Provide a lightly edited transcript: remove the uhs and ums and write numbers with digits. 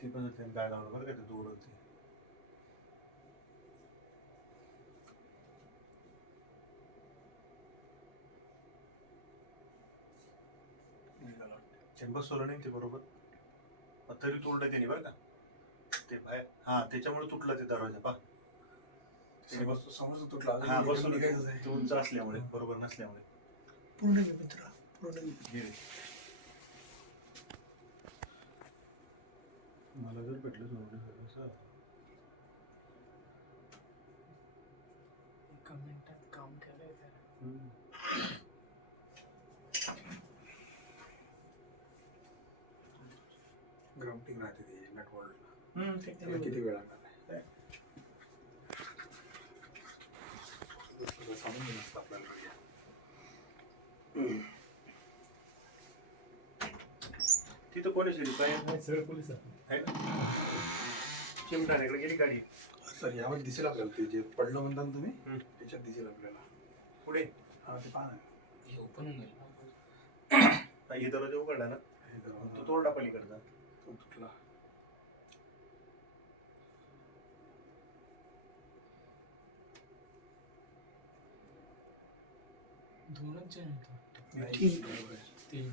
ती पण त्यांनी काय लावलं बरं का ते दूर होती. बसवलं नाही ते बरोबर, तरी तोडलं त्यांनी बरं का ते बाहेर. हा त्याच्यामुळे तुटलं ते दरवाजा पा समज तुटला. हा बसून ते उंच असल्यामुळे, बरोबर नसल्यामुळे. पूर्ण घे मित्रा, पूर्ण घे. मला जर भेटलं जोडलं असं एका मिनिटात काम केलंय त्याला. ग्राउंडिंग राहते ते नट बोल्टला. त्याला किती वेळ लागणार आहे समजून नसतं आपल्याला. तिथं कोणी शिरी सगळे पोलीस आहेत. आहे ना, चिमटाण्याकडे गेली गाडी. सर यामध्ये दिसेल आपल्याला ते जे पडलं म्हणता ना तुम्ही, त्याच्यात दिसेल आपल्याला पुढे. हा ते पहा ना, हे ओपन होऊन गेलं. हे दरवाजा उघडला ना, हे दरवाजा तो तोडला पलीकडचा. तो तुटला. दोनच जण आहेत वाटतं. नाही, बरोबर आहे. तीन.